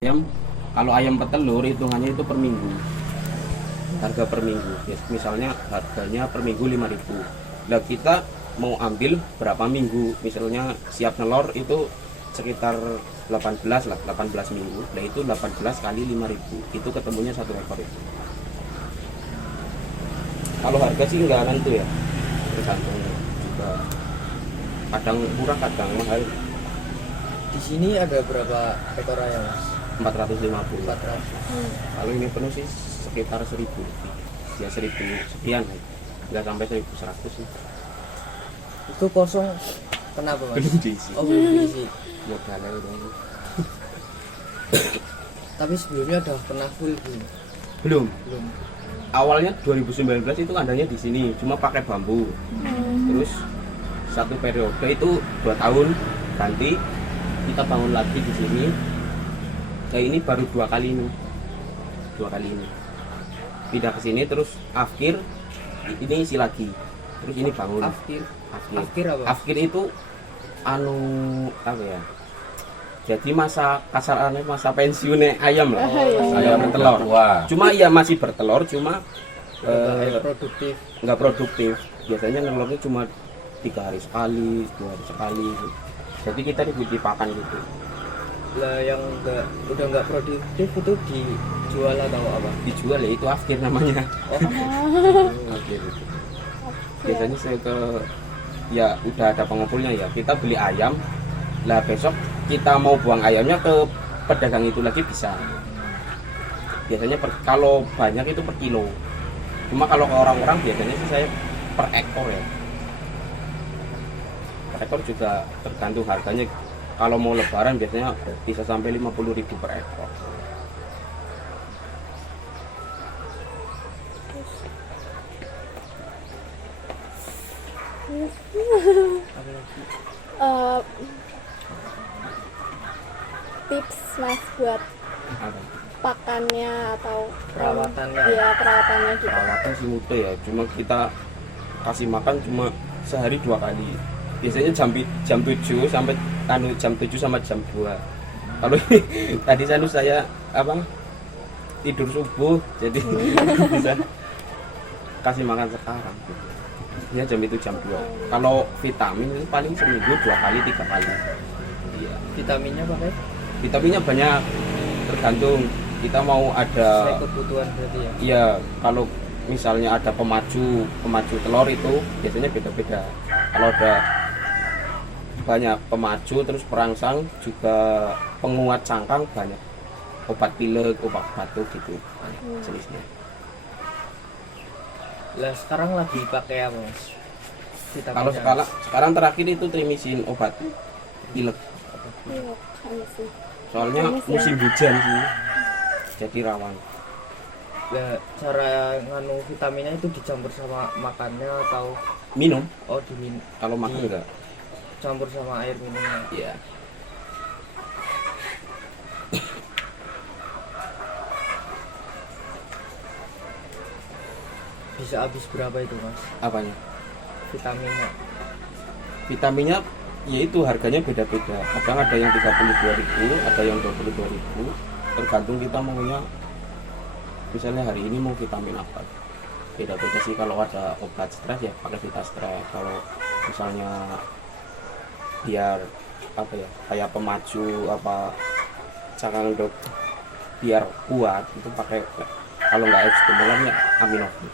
Ayam, kalau ayam petelur hitungannya itu per minggu, harga per minggu. Misalnya harganya per minggu 5.000. Nah kita mau ambil berapa minggu, misalnya siap nelor itu sekitar 18 lah, 18 minggu. Nah itu 18 kali 5.000, itu ketemunya 1 ekor itu. Kalau harga sih nggak nentu ya, tergantung juga, kadang murah kadang mahal. Di sini ada berapa ekor ayam, Mas? 450. 400. Kalau ini penuh sih sekitar 1.000 lebih. Ya 1.000 sekian, nggak sampai 1.100 sih. Itu kosong kenapa, Mas? Belum diisi. Oh, belum diisi. Modalnya udah. Tapi sebelumnya udah pernah full belum? Belum. Belum. Awalnya 2019 itu kandangnya di sini, cuma pakai bambu. Terus satu periode itu 2 tahun ganti, kita bangun lagi di sini. Kayak ini baru 2 kali ini. 2 kali ini. Pindah ke sini terus afkir, ini isi lagi. Terus ini bangun. Afkir. Afkir. Afkir apa? Afkir itu anu apa ya? Jadi masa kasarannya masa pensiunnya ayam lah. Ayam bertelur. Cuma ya masih bertelur, cuma Produktif. nggak produktif. Biasanya nelurnya cuma 3 hari sekali, 2 hari sekali. Jadi kita diberi pakan gitu. Lah yang udah nggak produktif itu dijual atau apa? Dijual ya, itu afkir namanya. Oh. Afkir itu. Biasanya saya ke ya udah ada pengepulnya ya, kita beli ayam. Lah besok kita mau buang ayamnya ke pedagang itu lagi bisa. Biasanya kalau banyak itu per kilo. Cuma kalau ke orang-orang biasanya sih saya per ekor ya. Per ekor juga tergantung harganya. Kalau mau lebaran biasanya bisa sampai 50.000 per ekor. Apa lagi? Eh, tips Mas buat Apa? pakannya atau Perawatannya. Iya, perawatannya gitu. Perawatan sih mudah ya, cuma kita kasih makan cuma sehari 2 kali. Biasanya jam 7 sampai jam 7 sama jam 2. Kalau tadi saya apa tidur subuh jadi bisa kasih makan sekarang. Ya jam itu jam 2. Kalau vitamin itu paling seminggu 2 kali 3 kali. Iya. Vitaminnya pakai? Vitaminnya banyak, tergantung kita mau ada. Sesuai kebutuhan berarti ya. Iya, kalau misalnya ada pemaju telur itu biasanya beda-beda. Kalau ada banyak pemaju terus perangsang juga penguat cangkang banyak. Obat pilek, obat batuk gitu banyak jenisnya. Lah sekarang lagi pakai apa, Mas? Vitaminnya. Kalau sekarang terakhir itu trimisin obat pilek. Iya, kayaknya sih. Soalnya musim hujan sih. Jadi rawan. Lah cara nganu vitaminnya itu dicampur sama makannya atau Minum, dimin kalau makan Di- enggak. campur sama air minumnya? Iya. Bisa habis berapa itu, Mas? Apanya? Vitaminnya. Vitaminnya yaitu harganya beda-beda. Kadang ada yang 32.000, ada yang 22.000. Tergantung kita maunya. Misalnya hari ini mau vitamin apa. Beda-beda sih. Kalau ada obat stres ya pakai Vita Stres. Kalau misalnya biar apa ya, kayak pemaju apa cangkang dok biar kuat itu pakai, kalau nggak stimulan ya Aminofit.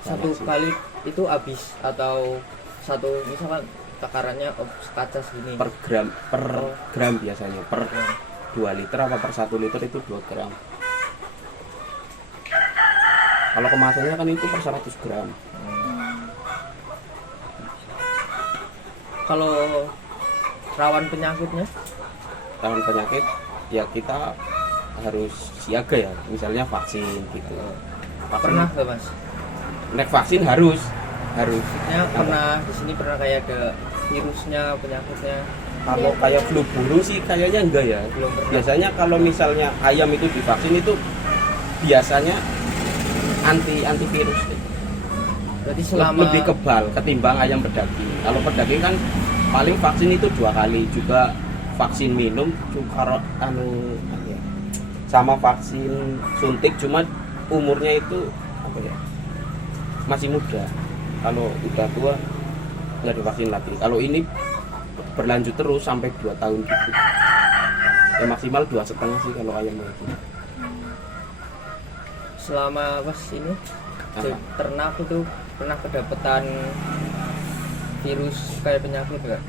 Satu kali itu habis atau satu misalkan takarannya kaca segini Per gram Oh. gram biasanya per 2 liter apa per 1 liter itu 2 gram. Kalau kemasannya kan itu per 100 gram. Kalau rawan penyakitnya Rawan penyakit ya kita harus siaga ya, misalnya vaksin gitu. Vaksin, pernah nggak, Mas? naik vaksin harus Ya pernah di sini pernah kayak ada virusnya penyakitnya kalau kayak flu burung sih kayaknya enggak ya. belum pernah. Biasanya kalau misalnya ayam itu divaksin itu biasanya antivirus deh. Berarti selama Lebih kebal ketimbang ayam pedaging. Kalau pedaging kan paling vaksin itu 2 kali, juga vaksin minum cuma sama vaksin suntik, cuma umurnya itu apa ya, masih muda. Kalau udah tua nggak divaksin lagi. Kalau ini berlanjut terus sampai 2 tahun gitu, ya maksimal 2,5 sih kalau ayam itu. Selama pas ini Apa? ternak itu pernah kedapetan virus kayak penyakit nggak?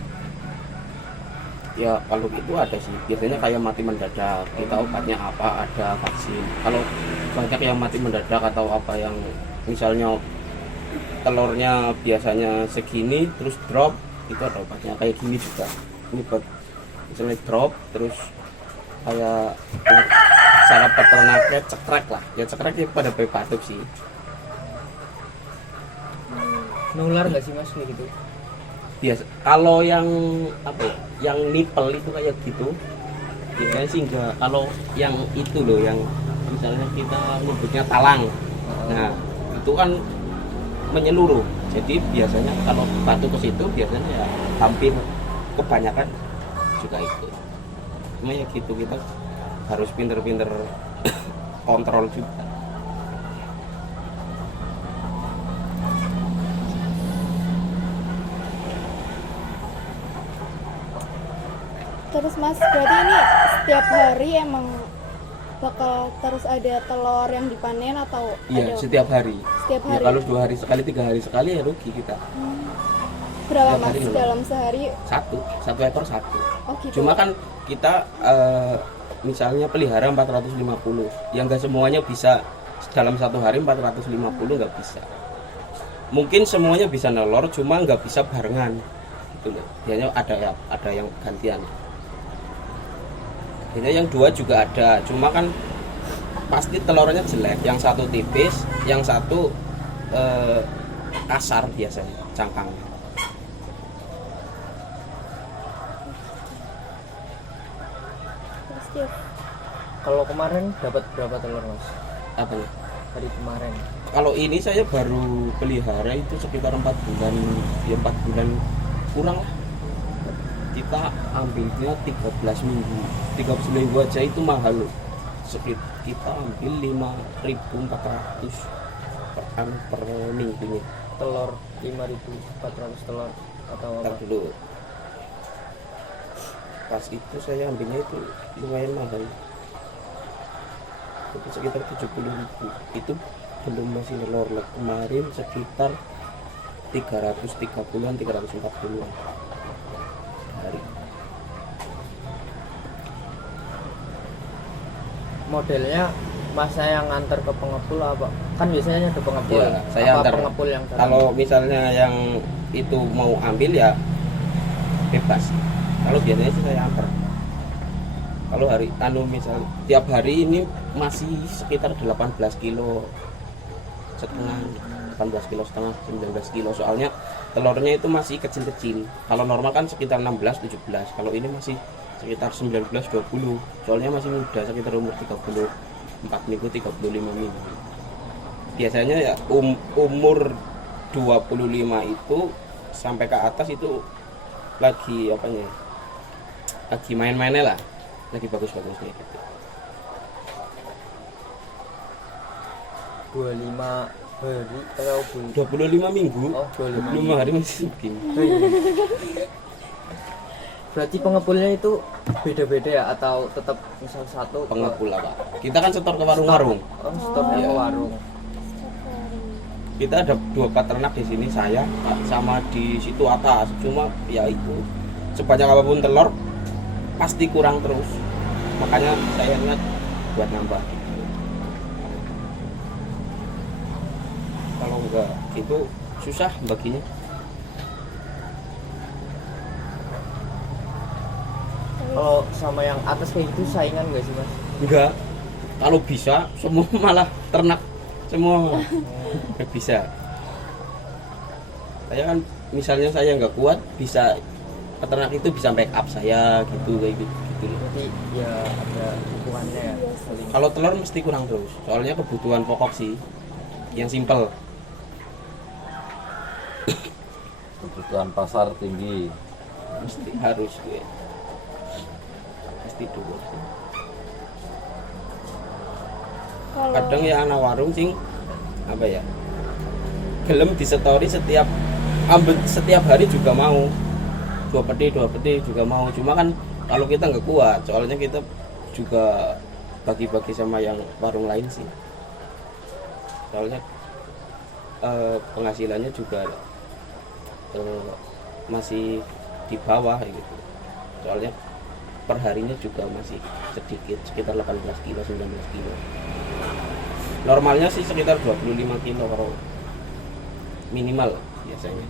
Ya kalau itu ada sih, biasanya kayak mati mendadak, kita obatnya apa, ada vaksin. Kalau banyak yang mati mendadak atau apa yang misalnya telurnya biasanya segini terus drop, itu ada obatnya. Kayak gini juga, ini buat misalnya drop terus kayak cara peternaknya cekrek lah, ya cekreknya pada batuk sih. Nular nggak sih mas kayak gitu? Biasa kalau yang apa ya, yang nipel itu kayak gitu biasanya sih enggak. Kalau yang itu loh, yang misalnya kita nyebutnya talang, nah itu kan menyeluruh, jadi biasanya kalau batuk ke situ biasanya ya hampir kebanyakan juga itu. Cuma ya gitu, kita harus pinter-pinter kontrol juga. Terus Mas, berarti ini setiap hari emang bakal terus ada telur yang dipanen atau Iya, ada setiap hari. setiap Ya, hari? kalau 2 hari sekali, 3 hari sekali ya rugi kita. Berapa setiap Mas hari dulu. dalam sehari? Satu ekor satu. Oh gitu. Cuma kan kita misalnya pelihara 450, yang enggak semuanya bisa dalam 1 hari 450, nggak bisa. Mungkin semuanya bisa nelor, cuma nggak bisa barengan gitu loh. Biasanya ada yang gantian. Biasanya yang 2 juga ada, cuma kan pasti telurnya jelek. Yang satu tipis, yang satu kasar biasanya cangkangnya. Terus setiap Kalau kemarin dapat berapa telur mas? Apa ya? Hari kemarin. Kalau ini saya baru pelihara itu sekitar 4 bulan, ya 4 bulan kurang lah. Kita ambilnya 13 minggu. 13 minggu aja itu mahal loh. Kita ambil 5.400 per minggunya. Telur 5.400 telur atau Ntar apa? dulu. Pas itu saya ambilnya itu lumayan mahal. Itu sekitar 70.000. Itu belum masih telur lah. Kemarin sekitar 330-an, 340-an hari. Modelnya mas saya yang nganter ke pengepul apa? Kan biasanya ada pengepul. Ya, saya apa antar. pengepul yang datang? Kalau misalnya yang itu mau ambil ya bebas. Kalau biasanya sih saya antar. Kalau hari misal tiap hari ini masih sekitar 18 kilo setengah, 18 kilo setengah, 19 kilo. Soalnya telurnya itu masih kecil-kecil. Kalau normal kan sekitar 16, 17. Kalau ini masih sekitar 19, 20. Soalnya masih muda, sekitar umur 34 minggu, 35 minggu. Biasanya ya umur 25 itu sampai ke atas itu lagi apanya? Lagi main-mainnya lah. Lagi bagus-bagusnya gitu. 25 hari atau 25 minggu. Oh, 25. 25 hari masih begini. Berarti pengepulnya itu beda-beda ya atau tetap misal satu Pengepul apa? Kita kan setor ke warung-warung. Oh, stoknya Iya. ke warung. Kita ada 2 peternak di sini, saya sama di situ atas. Cuma ya itu sebanyak apapun telur pasti kurang terus. Makanya saya ingat buat nambah gitu. Kalau enggak gitu susah baginya. Kalau sama yang atas kayak gitu saingan nggak sih mas? Enggak. Kalau bisa semua malah ternak semua nggak bisa. Saya kan misalnya saya nggak kuat, bisa peternak itu bisa backup saya gitu kayak gitu. Berarti ya ada hubungannya ya. saling. Kalau telur mesti kurang terus. Soalnya kebutuhan pokok sih yang simpel. Kebutuhan pasar tinggi. Mesti harus gue. mesti dhuwur sih. Kalau Kadang ya anak warung sing apa ya, gelem disetori setiap hari juga mau, dua peti juga mau. Cuma kan kalau kita nggak kuat, soalnya kita juga bagi-bagi sama yang warung lain sih, soalnya penghasilannya juga masih di bawah gitu, soalnya perharinya juga masih sedikit, sekitar 18 kilo 19 kilo. Normalnya sih sekitar 25 kilo kalau minimal biasanya.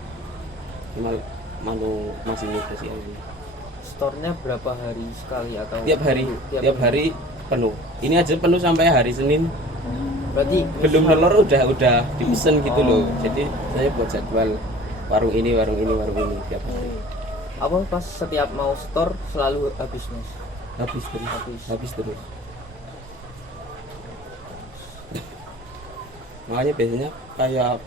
Minimal masih muda sih ayamnya. Store-nya berapa hari sekali atau Tiap hari penuh. Ini aja penuh sampai hari Senin. Berarti Belum telur udah dipesen gitu loh. Jadi saya buat jadwal warung ini tiap hari. apa pas setiap mau store selalu habis mas? Habis terus. Makanya biasanya kayak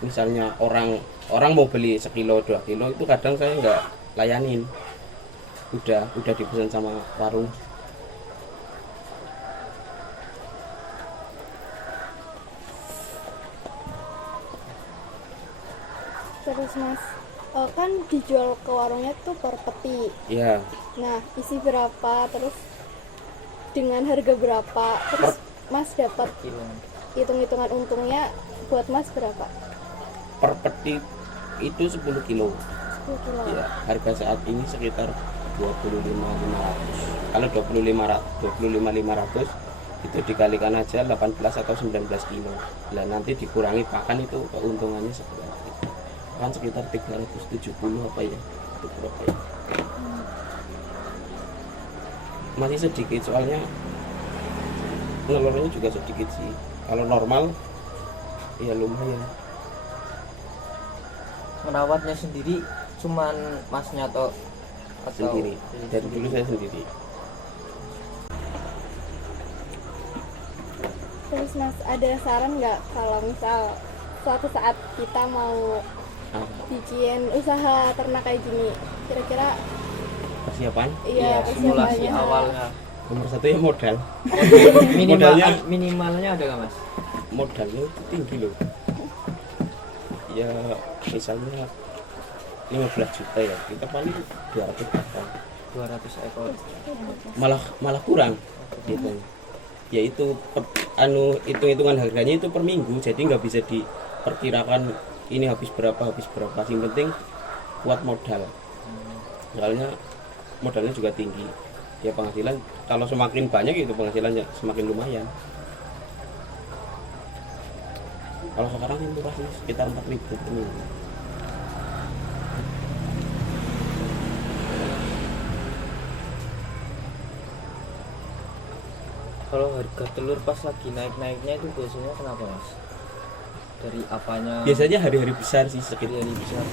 misalnya orang mau beli 1 kilo 2 kilo itu kadang saya nggak layanin, udah dipesan sama warung. terus Mas, kan dijual ke warungnya tuh per peti. Ya, Nah, isi berapa, terus dengan harga berapa, terus Mas dapat Kilo. hitung-hitungan untungnya buat Mas berapa? per peti itu 10 kilo. 10 kilo. Ya, harga saat ini sekitar 25.500. Kalau 25.500 itu dikalikan aja 18 atau 19 kilo. Nah, nanti dikurangi pakan itu keuntungannya seberapa? Kan sekitar 370 apa ya? Itu berapa ya? Masih sedikit soalnya telurnya juga sedikit sih. Kalau normal ya lumayan. Merawatnya sendiri cuman masnya atau Sendiri. Dari dulu saya sendiri. Terus Mas, ada saran nggak kalau misal suatu saat kita mau bikin usaha ternak kayak gini, kira-kira Persiapan iya simulasi persiapannya awalnya nomor satu ya modal. minimalnya ada nggak mas? Modalnya itu tinggi loh. Ya misalnya 15 juta ya, kita paling 200 juta. 200 ekor. Malah kurang gitu. Ya itu hitung-hitungan harganya itu per minggu, jadi nggak bisa diperkirakan ini habis berapa. Yang penting kuat modal. Soalnya modalnya juga tinggi. Ya penghasilan kalau semakin banyak itu penghasilannya semakin lumayan. Kalau sekarang itu pasti sekitar 4.000 per minggu. Kalau harga telur pas lagi naik-naiknya itu biasanya kenapa mas? Dari apanya? Biasanya hari-hari besar sih sekitar Dari besar.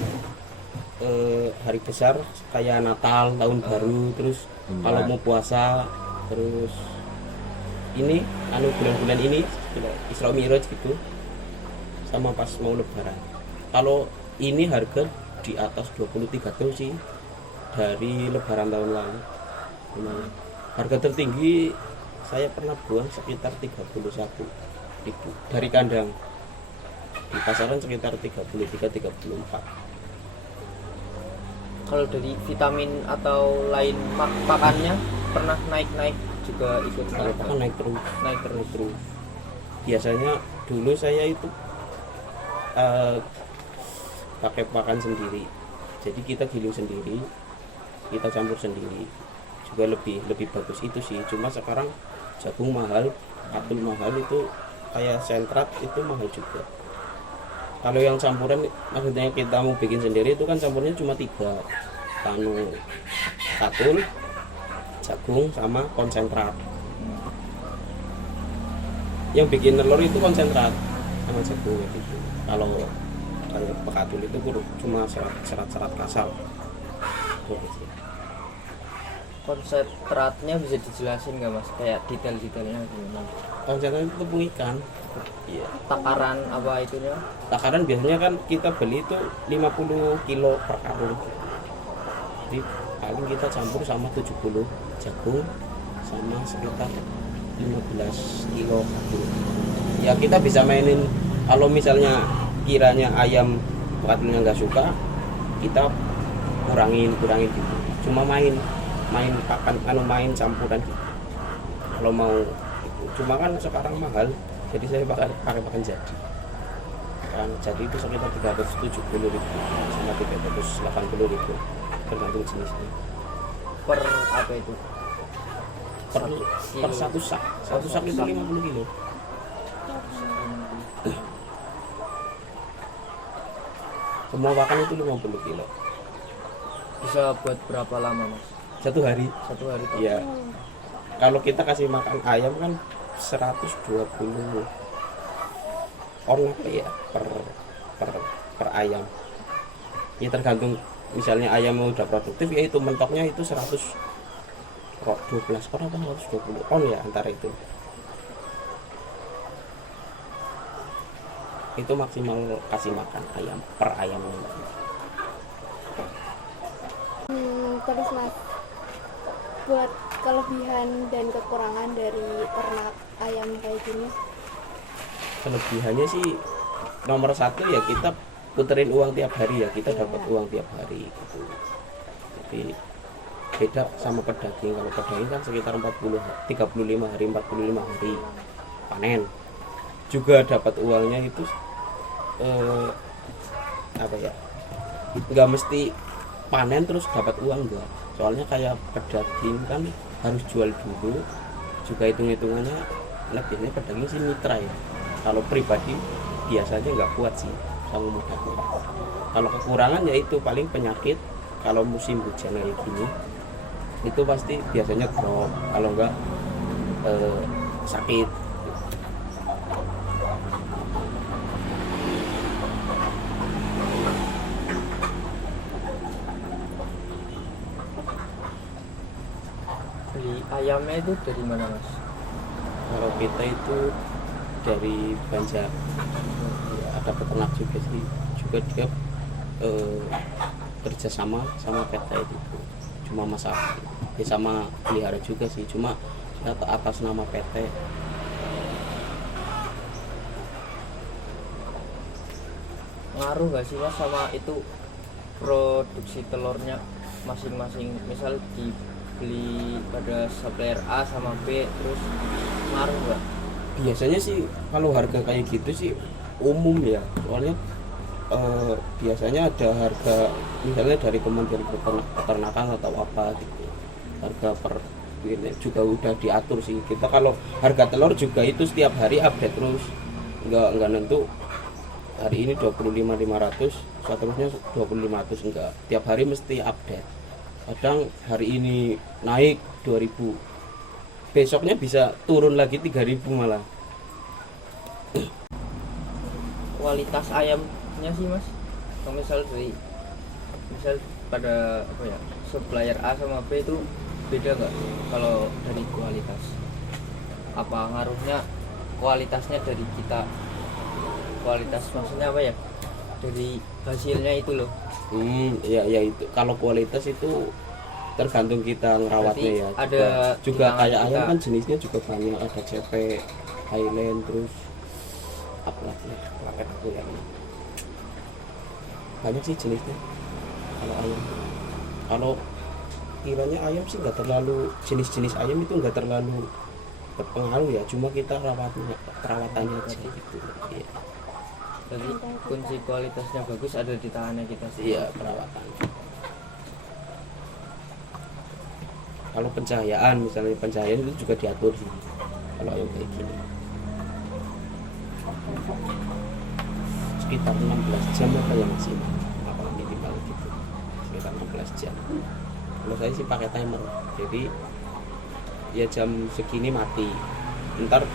hari besar kayak Natal, tahun baru, terus kalau mau puasa, terus ini bulan-bulan ini Isra Mi'raj gitu, sama pas mau lebaran. Kalau ini harga di atas 23 tuh sih dari lebaran tahun lalu. Lumayan. Harga tertinggi saya pernah buang sekitar 31.000 dari kandang. Di pasaran sekitar 33-34. Kalau dari vitamin atau lain pakannya pernah naik-naik juga ikut Kalau naik, pakan naik terus. naik terus. Biasanya dulu saya itu pakai pakan sendiri, jadi kita giling sendiri, kita campur sendiri, juga lebih bagus itu sih. Cuma sekarang jagung mahal, apel mahal, itu kayak sentrat itu mahal juga. Kalau yang campuran, maksudnya kita mau bikin sendiri itu kan campurnya cuma 3, katul, jagung sama konsentrat. Yang bikin telur itu konsentrat sama jagung gitu. Kalau kayak pekatul itu cuma serat-serat kasar. Gitu. Konsentratnya bisa dijelasin nggak mas? Kayak detail-detailnya gimana? Konsentrat itu tepung ikan. Iya. Takaran apa itunya? Takaran biasanya kan kita beli itu 50 kilo per karung. Jadi paling kita campur sama 70 jagung sama sekitar 15 kilo jagung. Ya kita bisa mainin, kalau misalnya kiranya ayam waktunya nggak suka, kita kurangin gitu. Cuma main pakan main campuran gitu. Kalau mau itu. Cuma kan sekarang mahal, jadi saya pakai pakan jadi. Pakan jadi itu sekitar 370.000 sama 380.000 tergantung jenisnya. Per apa itu? Per satu sak itu 50 kilo. Semua pakan itu 50 kilo. Bisa buat berapa lama mas? Satu hari. Satu hari tuh? Iya. Kalau kita kasih makan ayam kan 120 on apa ya per ayam. Ya tergantung, misalnya ayam udah produktif ya itu mentoknya itu 112 on atau 120 on ya, antara itu. Itu maksimal kasih makan ayam per ayam. Terus mas, buat kelebihan dan kekurangan dari ternak ayam kayak gini? Kelebihannya sih nomor satu ya kita puterin uang tiap hari ya, kita dapat uang tiap hari gitu. Jadi beda sama pedagang. Kalau pedagang kan sekitar 35 hari panen. Juga dapat uangnya itu apa ya? Enggak mesti panen terus dapat uang, enggak. Soalnya kayak pedagang kan harus jual dulu. Juga hitung-hitungannya lebihnya pedagang sih mitra ya. Kalau pribadi biasanya nggak kuat sih sama modalnya. Kalau kekurangan ya itu paling penyakit. Kalau musim hujan kayak gini itu pasti biasanya drop, kalau enggak sakit. Beli ayamnya itu dari mana mas? Kalau kita itu dari Banjar ya, ada peternak juga sih, juga dia kerjasama sama PT itu, cuma masak ya sama pelihara juga sih, cuma atas nama PT. Ngaruh gak sih mas sama itu produksi telurnya masing-masing, misal dibeli pada supplier A sama B, terus ngaruh gak? Biasanya sih kalau harga kayak gitu sih umum ya, soalnya biasanya ada harga misalnya dari Kementerian Peternakan atau apa gitu, harga per ini juga udah diatur sih. Kita kalau harga telur juga itu setiap hari update terus, nggak nentu hari ini 25.500 seterusnya 25.000, enggak, tiap hari mesti update. Kadang hari ini naik 2.000, besoknya bisa turun lagi 3.000 malah. Kualitas ayamnya sih mas, kalau misal pada apa ya, supplier A sama B itu beda nggak kalau dari kualitas? Apa ngaruhnya kualitasnya dari kita? Kualitas maksudnya apa ya, dari hasilnya itu loh. Ya itu kalau kualitas itu tergantung kita ngerawatnya ya. Ada juga kayak kita. ayam kan jenisnya juga banyak, ada CP, Highland, terus apa lagi paket aku yang banyak sih jenisnya. Kalau ayam, kalau kiranya ayam sih nggak terlalu, jenis-jenis ayam itu nggak terlalu berpengaruh ya, cuma kita perawatannya aja gitu ya. Jadi kunci kualitasnya bagus ada di tangannya kita sih. Iya, perawatan. Kalau pencahayaan, misalnya pencahayaan itu juga diatur sih kalau ayam kayak gini, sekitar 16 jam apa ya maksimal, apa minimal gitu, sekitar 16 jam. Kalau saya sih pakai timer, jadi ya jam segini mati,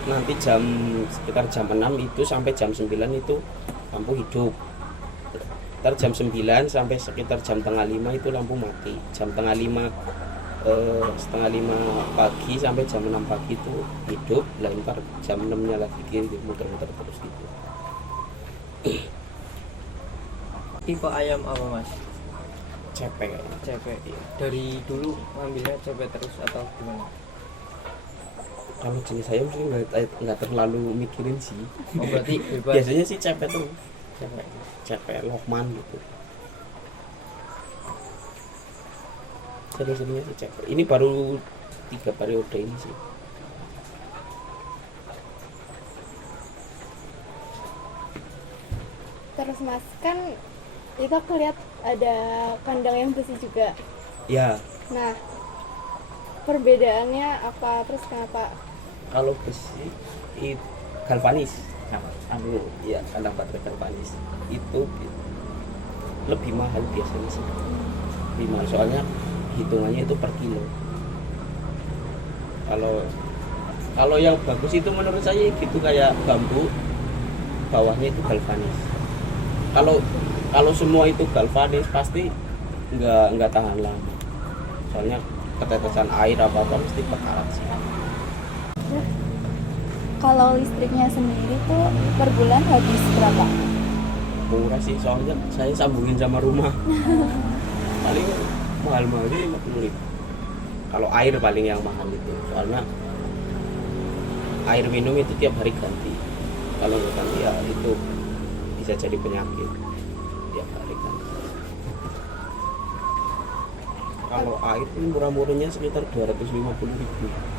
nanti sekitar jam 6 itu sampai jam 9 itu lampu hidup, ntar jam 9 sampai sekitar jam tengah 5 itu lampu mati, jam tengah 5 setengah 5 pagi sampai jam 6 pagi itu hidup, lah ntar jam 6 nya lagi muter-muter terus gitu. Tipe ayam apa mas? CP kayaknya. CP. Dari dulu ngambilnya CP terus atau gimana? Kalau jenis saya mungkin nggak terlalu mikirin sih. Oh berarti bebas. Biasanya sih CP tuh CP Lokman gitu. Sering-seringnya sih CP. Ini baru 3 periode ini sih. Terus Mas kan itu aku lihat ada kandang yang besi juga. Ya, Nah, perbedaannya apa, terus kenapa? kalau besi itu galvanis. Ya kandang baterai galvanis itu lebih mahal biasanya sih. Lebih mahal soalnya hitungannya itu per kilo. Kalau yang bagus itu menurut saya gitu kayak bambu, bawahnya itu galvanis. Kalau semua itu galvanis pasti nggak tahan lama. Soalnya ketetesan air apa mesti berkarat sih. Kalau listriknya sendiri tuh per bulan habis berapa? Murah sih soalnya saya sambungin sama rumah. Paling mahal-mahalnya 50.000. Kalau air paling yang mahal itu soalnya air minum itu tiap hari ganti. Kalau nggak ganti ya itu bisa jadi penyakit tiap hari ganti. Kalau air itu murah-murahnya sekitar 250.000.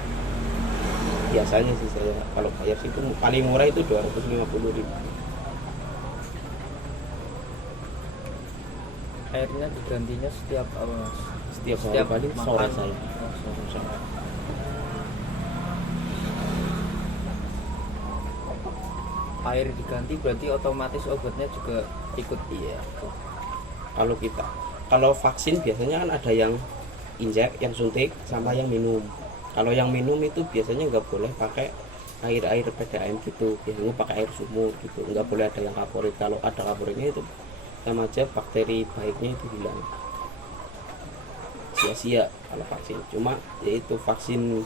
Biasanya sih saya kalau bayar sih itu paling murah itu 250.000. Airnya digantinya setiap apa Mas? Setiap hari paling sore makan. saya. Oh, sore. Air diganti berarti otomatis obatnya juga ikut. Iya. Kalau vaksin biasanya kan ada yang injek, yang suntik, sama yang minum. Kalau yang minum itu biasanya nggak boleh pakai air PDAM gitu, biasanya pakai air sumur gitu, nggak boleh ada yang kaporit. Kalau ada kaporitnya itu sama aja bakteri baiknya itu hilang, sia-sia kalau vaksin. Cuma yaitu vaksin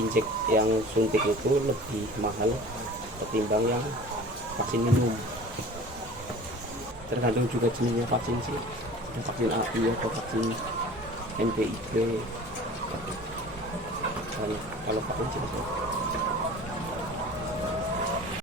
injek yang suntik itu lebih mahal ketimbang yang vaksin minum. Tergantung juga jenisnya vaksin sih, ada vaksin AI, ada vaksin MPIB. Kalau vaksin sih